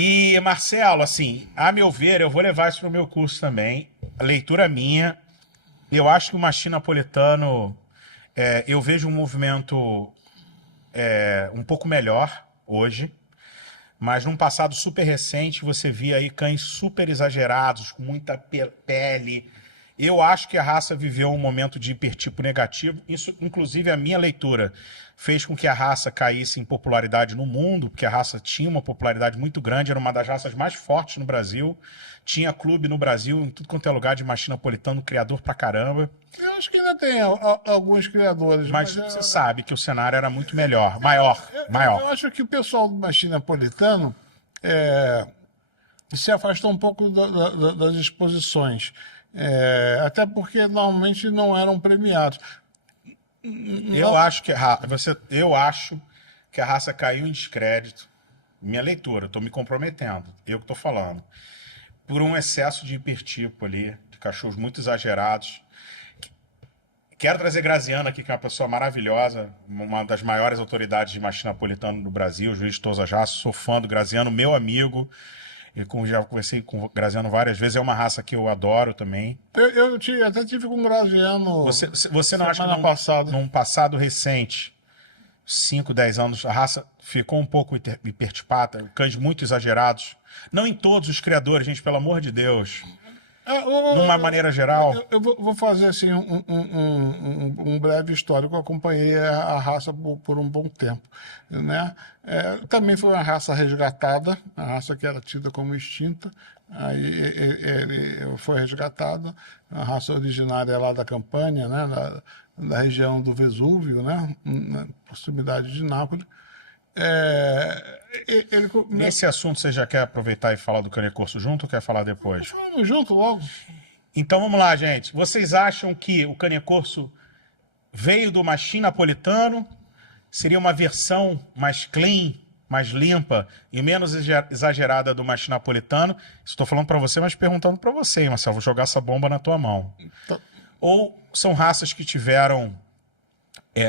E, Marcelo, assim, a meu ver, eu vou levar isso para o meu curso também. A leitura minha, eu acho que o machine napolitano, eu vejo um movimento um pouco melhor hoje, mas num passado super recente você via aí cães super exagerados, com muita pele. Eu acho que a raça viveu um momento de hipertipo negativo. Isso, inclusive, a minha leitura fez com que a raça caísse em popularidade no mundo, porque a raça tinha uma popularidade muito grande, era uma das raças mais fortes no Brasil. Tinha clube no Brasil, em tudo quanto é lugar de machine napolitano, criador pra caramba. Eu acho que ainda tem alguns criadores, Mas mas você sabe que o cenário era muito melhor, maior, eu maior. acho que o pessoal do machine napolitano é, se afastou um pouco das exposições. Até porque normalmente não eram premiados. Eu Não, acho que eu acho que a raça caiu em descrédito. Minha leitura, estou me comprometendo. Eu que estou falando. Por um excesso de hipertipo ali, de cachorros muito exagerados. Quero trazer Graziano aqui, que é uma pessoa maravilhosa, uma das maiores autoridades de machine napolitano do Brasil, juiz de todas as raças. Sou fã do Graziano, meu amigo. Já conversei com o Graziano várias vezes. É uma raça que eu adoro também. até tive com o Graziano Você não acha que semana passada. num passado recente, 5, 10 anos, a raça ficou um pouco hipertipada, cães muito exagerados? Não em todos os criadores, gente, pelo amor de Deus. Numa maneira geral. Eu vou fazer assim um breve histórico. Eu acompanhei a raça por um bom tempo, né? Também foi uma raça resgatada, a raça que era tida como extinta. Aí ele foi resgatado, a raça originária lá da Campânia, né? Da região do Vesúvio, né? Na proximidade de Nápoles. Ele Nesse assunto, você já quer aproveitar e falar do Cane Corso junto ou quer falar depois? Vamos junto logo. Então vamos lá, gente. Vocês acham que o Cane Corso veio do machine napolitano? Seria uma versão mais clean, mais limpa e menos exagerada do machine napolitano? Estou falando para você, mas perguntando para você, hein, Marcelo. Vou jogar essa bomba na tua mão. Ou são raças que tiveram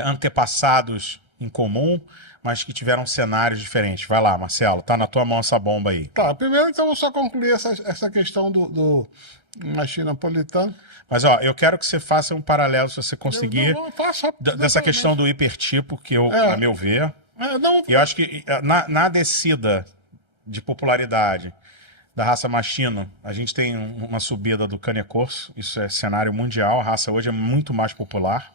antepassados em comum, mas que tiveram cenários diferentes? Vai lá, Marcelo. Tá na tua mão essa bomba aí. Tá, primeiro então eu vou só concluir essa questão do machine napolitano. Mas, ó, eu quero que você faça um paralelo, se você conseguir, Eu faço dessa questão do hipertipo, que eu, É. a meu ver, não, eu acho que na descida de popularidade da raça machino, a gente tem uma subida do Cane Corso, isso é cenário mundial, a raça hoje é muito mais popular.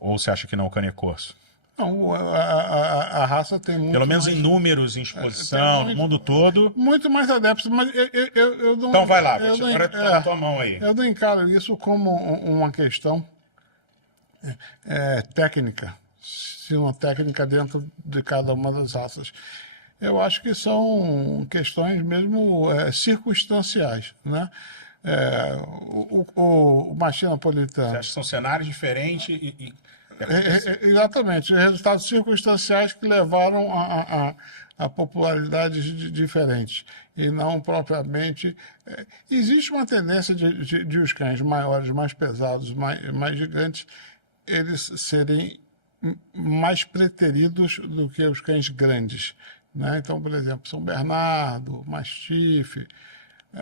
Ou você acha que não, o Cane Corso? não, a raça tem muito Pelo menos mais, em números, em exposição, no mundo todo. muito mais adeptos, mas eu não. Então vai lá, eu não, agora tá na tua mão aí. eu não encaro isso como uma questão técnica, se uma técnica dentro de cada uma das raças. Eu acho que são questões mesmo circunstanciais, né? O machine Você napolitano. acha que são cenários diferentes e Exatamente, resultados circunstanciais que levaram a popularidades diferentes e não propriamente. Existe uma tendência de os cães maiores, mais pesados, mais gigantes, eles serem mais preteridos do que os cães grandes, né? Então, por exemplo, São Bernardo, Mastiff,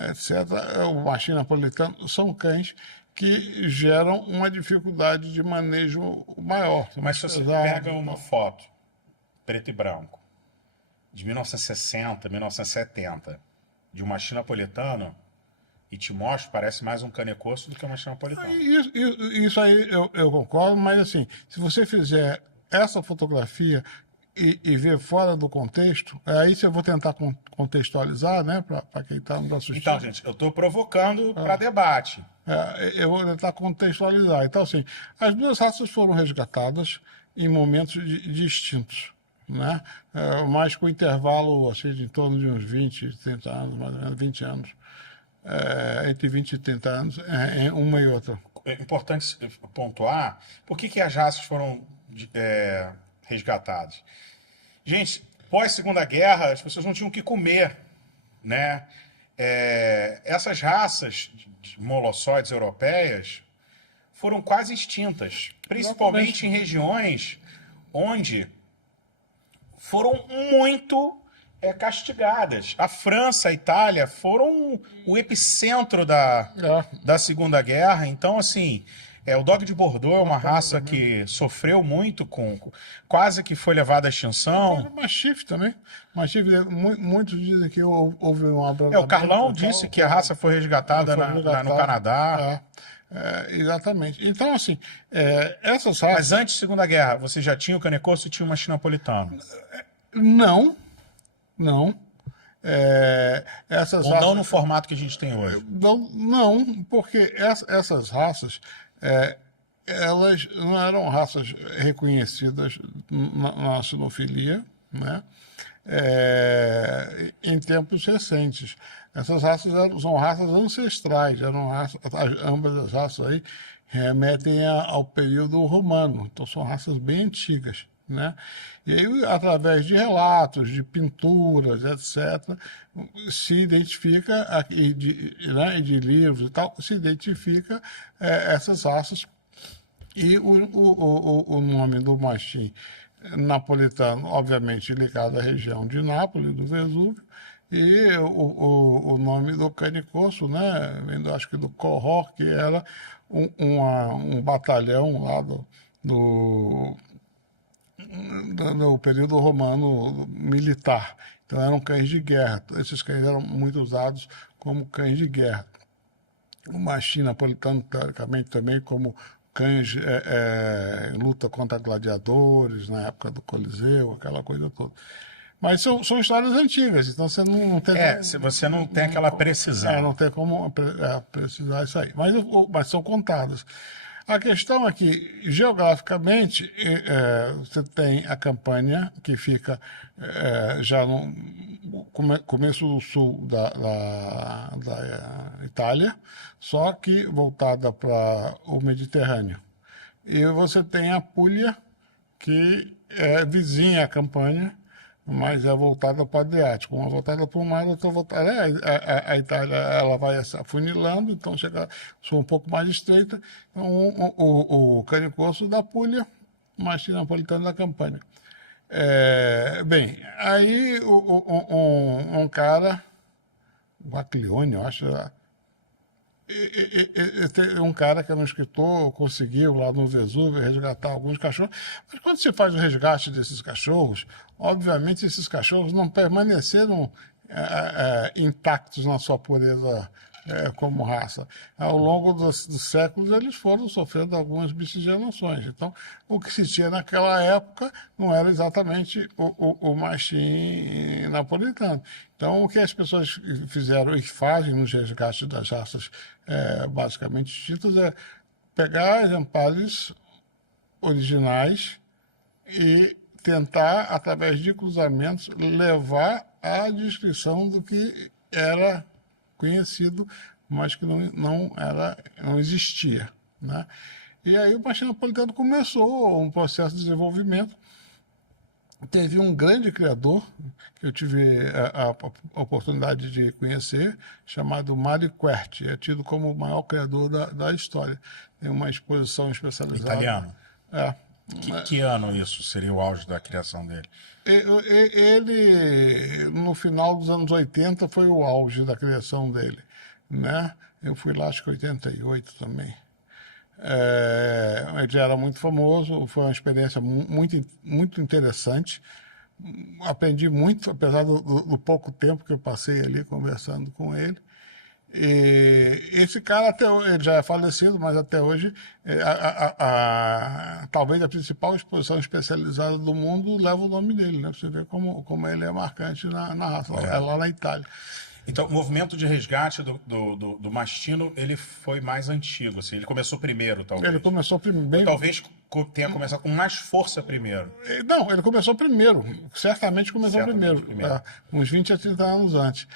etc., o machine napolitano, são cães que geram uma dificuldade de manejo maior. Mas se você pega uma foto preto e branco de 1960, 1970 de um machine napolitano e te mostro, parece mais um Cane Corso do que um machine napolitano. Isso aí eu concordo, mas assim, se você fizer essa fotografia e ver fora do contexto, aí se eu vou tentar contextualizar, né, para quem está nos assistindo. Então, gente, eu estou provocando para debate. Eu vou tentar contextualizar. Então, assim, as duas raças foram resgatadas em momentos distintos, né? Mas com intervalo assim, de em torno de uns 20, 30 anos, mais ou menos 20 anos. Entre 20 e 30 anos, uma e outra. É importante pontuar por que as raças foram resgatadas. Gente, pós-Segunda Guerra, as pessoas não tinham o que comer, né? Essas raças molossoides europeias foram quase extintas, principalmente em regiões onde foram muito castigadas. A França, a Itália foram o epicentro da Segunda Guerra. Então, assim, o Dog de Bordeaux é uma raça que sofreu muito, quase que foi levada à extinção. O Mastiff também. Mastiff, muitos dizem que houve um O Carlão disse que a raça foi resgatada no Canadá. Exatamente. Então, assim, essas raças... Mas antes da Segunda Guerra, você já tinha o Cane-Corso e tinha o Mastim Napolitano? Não. Ou não no formato que a gente tem hoje? Não, porque essas raças, elas não eram raças reconhecidas na sinofilia, né? Em tempos recentes. Essas raças são raças ancestrais, ambas as raças aí remetem ao período romano, então são raças bem antigas, né? E aí, através de relatos, de pinturas, etc., se identifica, e de livros e tal, se identifica essas raças. E o nome do Mastim napolitano, obviamente ligado à região de Nápoles, do Vesúvio, e o nome do Cane-Corso, né, vindo acho que do Corró, que era um batalhão lá no período romano militar. Então eram cães de guerra. Esses cães eram muito usados como cães de guerra. O Mastim napolitano, teoricamente, também como cães em luta contra gladiadores, na época do Coliseu, aquela coisa toda. Mas são histórias antigas, então você não tem... você não tem aquela precisão. Não tem como precisar isso aí. Mas são contadas. A questão é que, geograficamente, você tem a Campânia, que fica já no começo do sul da Itália, só que voltada para o Mediterrâneo. E você tem a Puglia, que é vizinha à Campânia, mas é voltada para o Adriático. Uma voltada para o mar, outra voltada... A Itália ela vai afunilando, então chega um pouco mais estreita. Então, o Cane-Corso da Puglia, o Mastim napolitano da Campânia. Bem, aí um cara, o Aclione, eu acho... um cara que era um escritor, conseguiu lá no Vesúvio resgatar alguns cachorros, mas quando se faz o resgate desses cachorros, obviamente esses cachorros não permaneceram intactos na sua pureza como raça. Ao longo dos séculos eles foram sofrendo algumas miscigenações. Então, o que se tinha naquela época não era exatamente o Mastim napolitano. Então, o que as pessoas fizeram e fazem nos resgates das raças basicamente extintas é pegar exemplares originais e tentar, através de cruzamentos, levar à descrição do que era conhecido, mas que não existia, né? E aí o Mastim napolitano começou um processo de desenvolvimento. Teve um grande criador, que eu tive a oportunidade de conhecer, chamado Mario Querti, é tido como o maior criador da história. Tem uma exposição especializada. Italiano? Que ano isso seria o auge da criação dele? Ele, no final dos anos 80, foi o auge da criação dele, né? Eu fui lá, acho que em 88 também. Ele já era muito famoso, foi uma experiência muito interessante. Aprendi muito, apesar do pouco tempo que eu passei ali conversando com ele. E esse cara, até hoje, ele já é falecido, mas até hoje, talvez a principal exposição especializada do mundo leva o nome dele, né? Você vê como ele é marcante na raça, é lá na Itália. Então, o movimento de resgate do mastino, ele foi mais antigo, assim, ele começou primeiro, talvez. Ele começou primeiro. Ou talvez tenha começado com mais força primeiro. Não, ele começou primeiro, certamente começou primeiro. Uns 20 a 30 anos antes.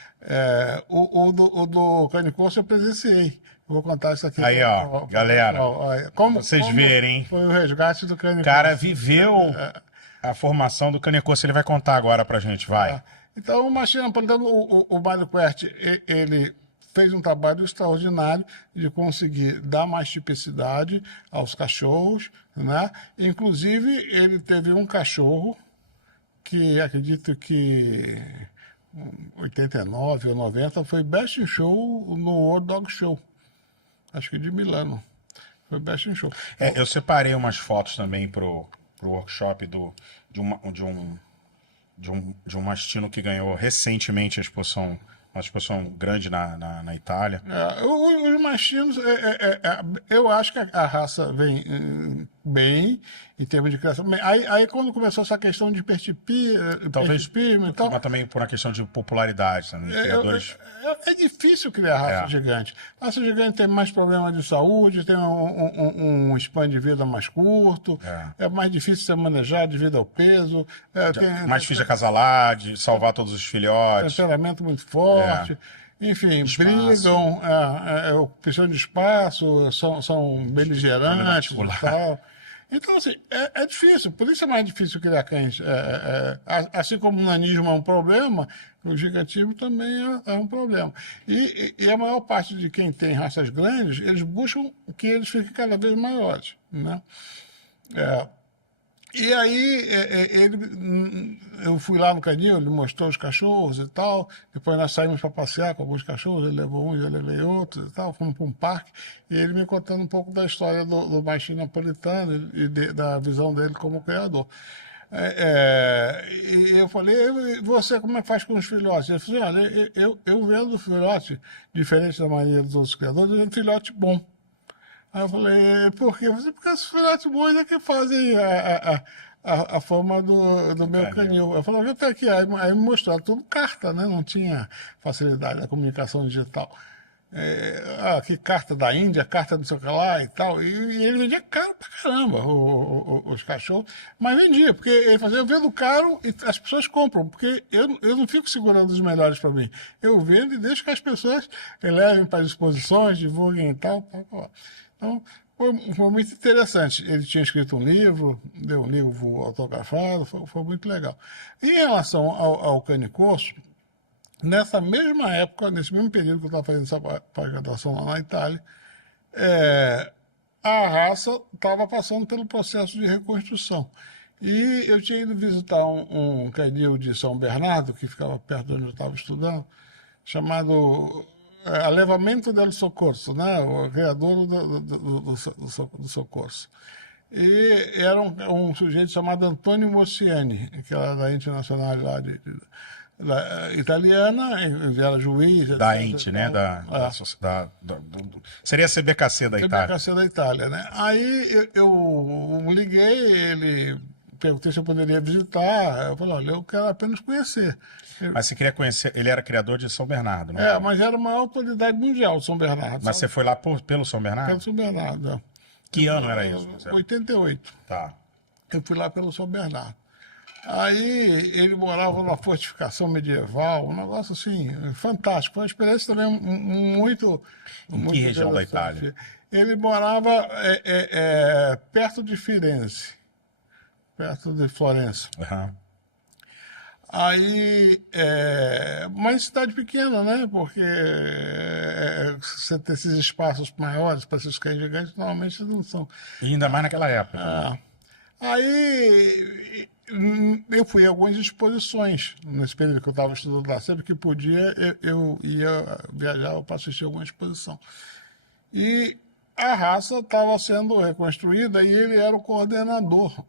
O do Cane-Corso eu presenciei. Vou contar isso aqui. Aí, ó, galera, como vocês verem, hein? Foi o resgate do Cane-Corso. O cara viveu a formação do Cane-Corso, ele vai contar agora pra gente, vai. Então, o Mastim napolitano, o Mario Querti, ele fez um trabalho extraordinário de conseguir dar mais tipicidade aos cachorros, né? Inclusive, ele teve um cachorro que acredito que 89 ou 90, foi Best in Show no World Dog Show. Acho que de Milano. Foi Best in Show. Eu separei umas fotos também pro workshop de um mastino que ganhou recentemente uma exposição grande na Itália. Os machinos, eu acho que a raça vem bem em termos de criação. Aí quando começou essa questão de Talvez, pertipismo e tal, mas também por uma questão de popularidade também. Criadores... é difícil criar raça gigante. Raça gigante tem mais problema de saúde, tem um span de vida mais curto, é mais difícil ser manejado devido ao peso. Mais difícil de acasalar, de salvar todos os filhotes. Temperamento muito forte. Enfim, brigam, precisam de espaço, são beligerantes e tal. Então, assim, é difícil, por isso é mais difícil criar cães. Assim como o nanismo é um problema, o gigantismo também é um problema. E a maior parte de quem tem raças grandes, eles buscam que eles fiquem cada vez maiores, né? E aí eu fui lá no canil, ele mostrou os cachorros e tal, depois nós saímos para passear com alguns cachorros, ele levou uns, eu levei outros e tal, fomos para um parque, e ele me contando um pouco da história do baixinho napolitano e da visão dele como criador. E eu falei, você como é que faz com os filhotes? Ele falou, olha, eu vendo o filhote, diferente da maioria dos outros criadores, eu vendo filhote bom. Aí eu falei, por quê? Porque os filhotes bons é que fazem a forma do meu canil. Eu falei, até aqui. Aí me mostrou tudo carta, né? Não tinha facilidade da comunicação digital. Que carta da Índia, carta não sei o que lá e tal. E ele vendia caro pra caramba, os cachorros. Mas vendia, porque ele fazia, eu vendo caro e as pessoas compram, porque eu não fico segurando os melhores para mim. Eu vendo e deixo que as pessoas levem para exposições, divulguem e tal. Então, foi muito interessante. Ele tinha escrito um livro, deu um livro autografado, foi muito legal. Em relação ao canicorso, nessa mesma época, nesse mesmo período que eu estava fazendo essa pós-graduação lá na Itália, a raça estava passando pelo processo de reconstrução. E eu tinha ido visitar um canil de São Bernardo, que ficava perto de onde eu estava estudando, chamado Allevamento del Soccorso, né? O criador do Soccorso. E era um sujeito chamado Antonio Mociani, que era da Internacional lá italiana, ele era juiz. Da Ente, né? Seria a CBKC da Itália. CBKC da Itália, né? Aí eu liguei, ele perguntei se eu poderia visitar. Eu falei, olha, eu quero apenas conhecer. Mas você queria conhecer, ele era criador de São Bernardo, né? Mas era a maior autoridade mundial de São Bernardo. Mas você foi lá pelo São Bernardo? Pelo São Bernardo, Que ano era isso? 88. Tá. Eu fui lá pelo São Bernardo. Aí ele morava numa fortificação medieval, um negócio assim, fantástico. Foi uma experiência também muito... Em que região da Itália? Ele morava perto de Firenze, perto de Florença. Uhum. Aí, mas cidade pequena, né? Porque você ter esses espaços maiores para esses cães gigantes, normalmente não são. E ainda mais naquela época. Aí eu fui em algumas exposições nesse período que eu estava estudando lá. Sempre que podia, eu ia viajar para assistir alguma exposição. E a raça estava sendo reconstruída e ele era o coordenador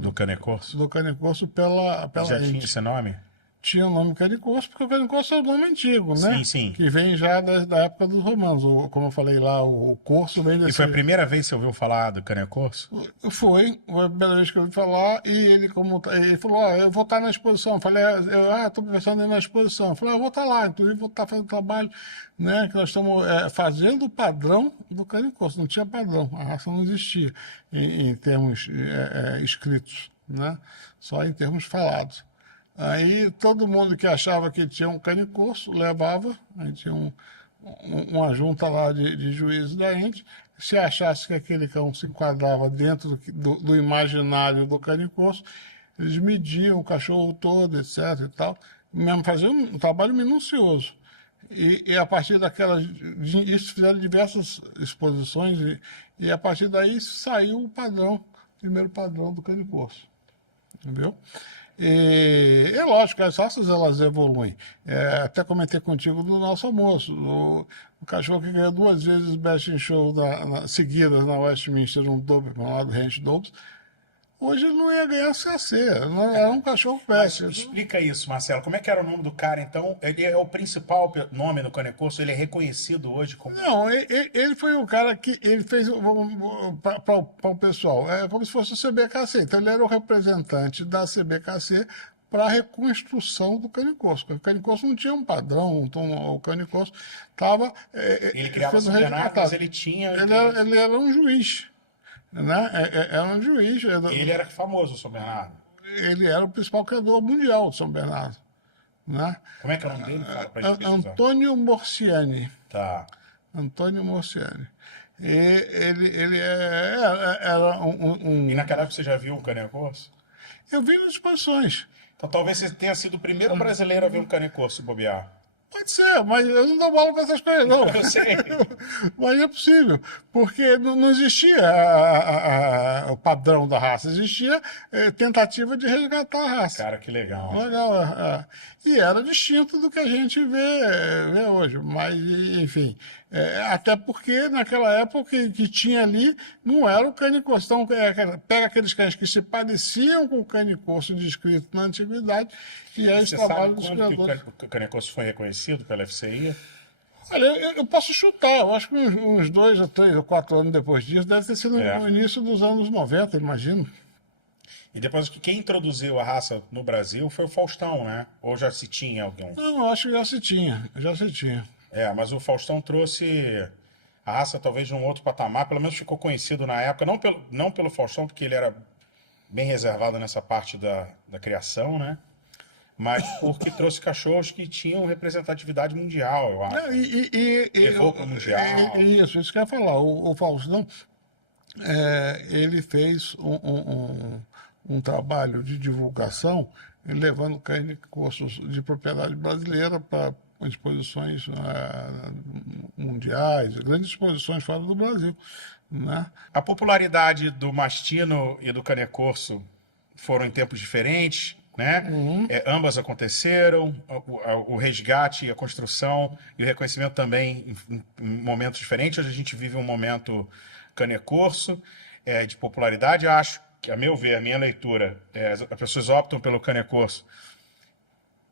do Canicorso? Do Canicorso pela Já tinha esse nome? Tinha o nome Canicorso, porque o Canicorso é o nome antigo, né? Sim, sim. Que vem já da época dos romanos. Como eu falei lá, o corso vem desse... E foi a primeira vez que você ouviu falar do Canicorso? Foi a primeira vez que eu ouvi falar, e ele falou, eu vou estar na exposição. Eu falei, estou pensando em ir na exposição. Eu falei, eu vou estar lá, inclusive vou estar fazendo trabalho, né? Que nós estamos fazendo o padrão do Canicorso. Não tinha padrão, a raça não existia em termos escritos, né? Só em termos falados. Aí todo mundo que achava que tinha um canicorso levava, aí tinha uma junta lá de juízes da Ente, se achasse que aquele cão se enquadrava dentro do imaginário do canicorso, eles mediam o cachorro todo, etc. e tal, mesmo faziam um trabalho minucioso. E a partir isso fizeram diversas exposições, e a partir daí saiu o primeiro padrão do canicorso. Entendeu? E é lógico, as raças elas evoluem. Até comentei contigo do nosso almoço, o cachorro que ganhou 2 vezes Best in Show seguidas na Westminster, um Doberman lá do Ranch Dobbs. Hoje ele não ia ganhar CAC, era um cachorro Mas pet. explica isso, Marcelo. Como é que era o nome do cara, então? Ele é o principal nome no Cane Corso? Ele é reconhecido hoje como... Não, ele foi o cara que ele fez para o pessoal. É como se fosse o CBKC. Então ele era o representante da CBKC para a reconstrução do Cane Corso. O Cane Corso não tinha um padrão, então o Cane Corso estava... Ele criava São Bernardo, mas ele tinha... Ele era um juiz. Né? Era um juiz. Ele era famoso, o São Bernardo. Ele era o principal criador mundial de São Bernardo. Né? Como é que é o nome dele? Fala pra gente pesquisar. Antônio Morciani. Tá. Antônio Morciani. E ele era um... E naquela época você já viu o Cane Corso? Eu vi nas exposições. Então talvez você tenha sido o primeiro brasileiro a ver um Cane Corso bobear. Pode ser, mas eu não dou bola para essas coisas, não. Eu sei. Mas é possível, porque não existia o padrão da raça, existia tentativa de resgatar a raça. Cara, que legal. Legal, E era distinto do que a gente vê hoje, mas, enfim, até porque naquela época o que tinha ali não era o cane corso. Então, pega aqueles cães que se pareciam com o cane corso descrito na antiguidade, e aí os Você trabalhos sabe dos quando criadores. que o Cane Corso foi reconhecido pela FCI? Olha, eu posso chutar, eu acho que uns 2 ou 3 ou 4 anos depois disso, deve ter sido no início dos anos 90, imagino. E depois que quem introduziu a raça no Brasil foi o Faustão, né? Ou já se tinha alguém? Não, eu acho que já se tinha. Mas o Faustão trouxe a raça talvez de um outro patamar, pelo menos ficou conhecido na época, não pelo Faustão, porque ele era bem reservado nessa parte da criação, né? Mas porque trouxe cachorros que tinham representatividade mundial, eu acho. Levou para o mundial. Isso que eu ia falar. O Faustão, ele fez um trabalho de divulgação, levando cane corsos de propriedade brasileira para exposições mundiais, grandes exposições fora do Brasil. Né? A popularidade do mastino e do cane corso foram em tempos diferentes, né? Ambas aconteceram, o resgate, a construção e o reconhecimento também em momentos diferentes. Hoje a gente vive um momento cane corso de popularidade. Acho que, a meu ver, a minha leitura, as pessoas optam pelo cane corso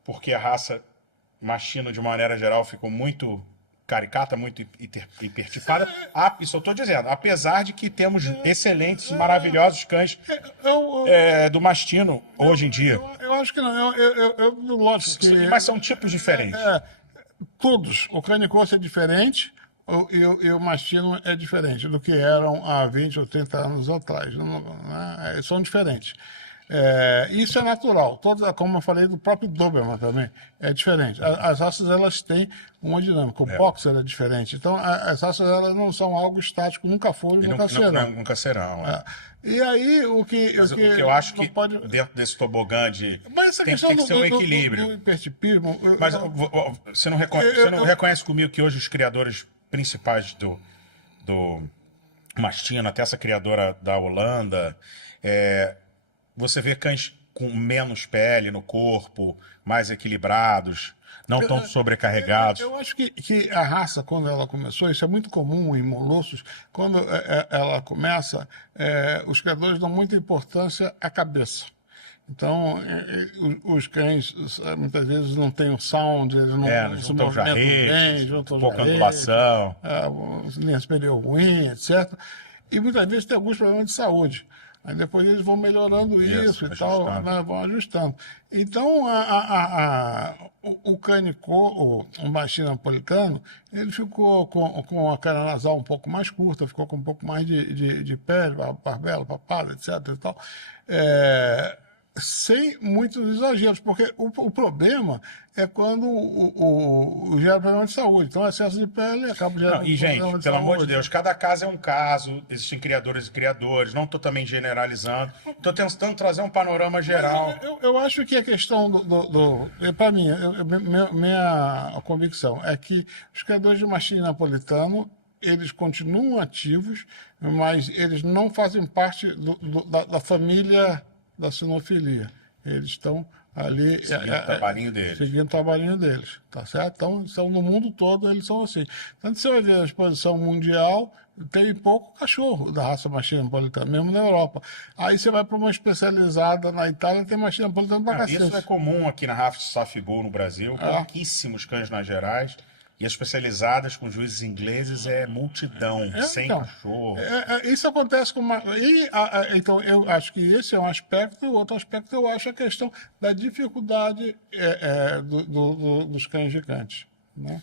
porque a raça mastino, de maneira geral, ficou muito caricata, muito hipertipada. E só estou dizendo, apesar de que temos excelentes, maravilhosos cães do mastino hoje em dia. Eu acho que não. Lógico que... Mas são tipos diferentes. Todos. O cane corso é diferente e o mastino é diferente do que eram há 20 ou 30 anos atrás. São diferentes. Isso é natural. Como eu falei do próprio Doberman também, é diferente. As raças elas têm uma dinâmica. O Boxer é diferente. Então, as raças elas não são algo estático, nunca foram e nunca serão. Nunca serão. E aí, o que eu acho que dentro desse tobogã tem que ser um equilíbrio. Do hipertipismo... Mas você não reconhece comigo que hoje os criadores principais do mastino, até essa criadora da Holanda... Você vê cães com menos pele no corpo, mais equilibrados, não tão sobrecarregados. Eu acho que a raça, quando ela começou, isso é muito comum em molossos, quando ela começa, os criadores dão muita importância à cabeça. Então, os cães muitas vezes não têm o sound, eles não se movimentam bem, pouca ondulação, linha superior ruim, etc. E muitas vezes tem alguns problemas de saúde. Aí depois eles vão melhorando isso e tal, né, vão ajustando. Então, o mastino napolitano, ele ficou com a cara nasal um pouco mais curta, ficou com um pouco mais de pele, barbela, papada, etc. E tal. Sem muitos exageros, porque o problema é quando gera problema de saúde. Então, excesso de pele acaba gerando E, gente, pelo amor de Deus, cada caso é um caso, existem criadores e criadores, não estou também generalizando, estou tentando trazer um panorama geral. Eu acho que a questão para mim, minha convicção é que os criadores de mastino napolitano, eles continuam ativos, mas eles não fazem parte da família da sinofilia. Eles estão ali Seguindo o trabalhinho deles. seguindo o trabalhinho deles, tá certo? Então, são, no mundo todo eles são assim. Tanto você vai ver a exposição mundial, tem pouco cachorro da raça Mastim Napolitano, mesmo na Europa. Aí você vai para uma especializada na Itália, tem Mastim Napolitano para cacete. Isso é comum aqui na Rafa de Safigol, no Brasil. É. Pouquíssimos cães nas Gerais. E as especializadas com juízes ingleses é multidão, sem Então, cachorro. isso acontece com uma. Então, eu acho que esse é um aspecto. O outro aspecto, eu acho, é a questão da dificuldade dos cães gigantes. Né?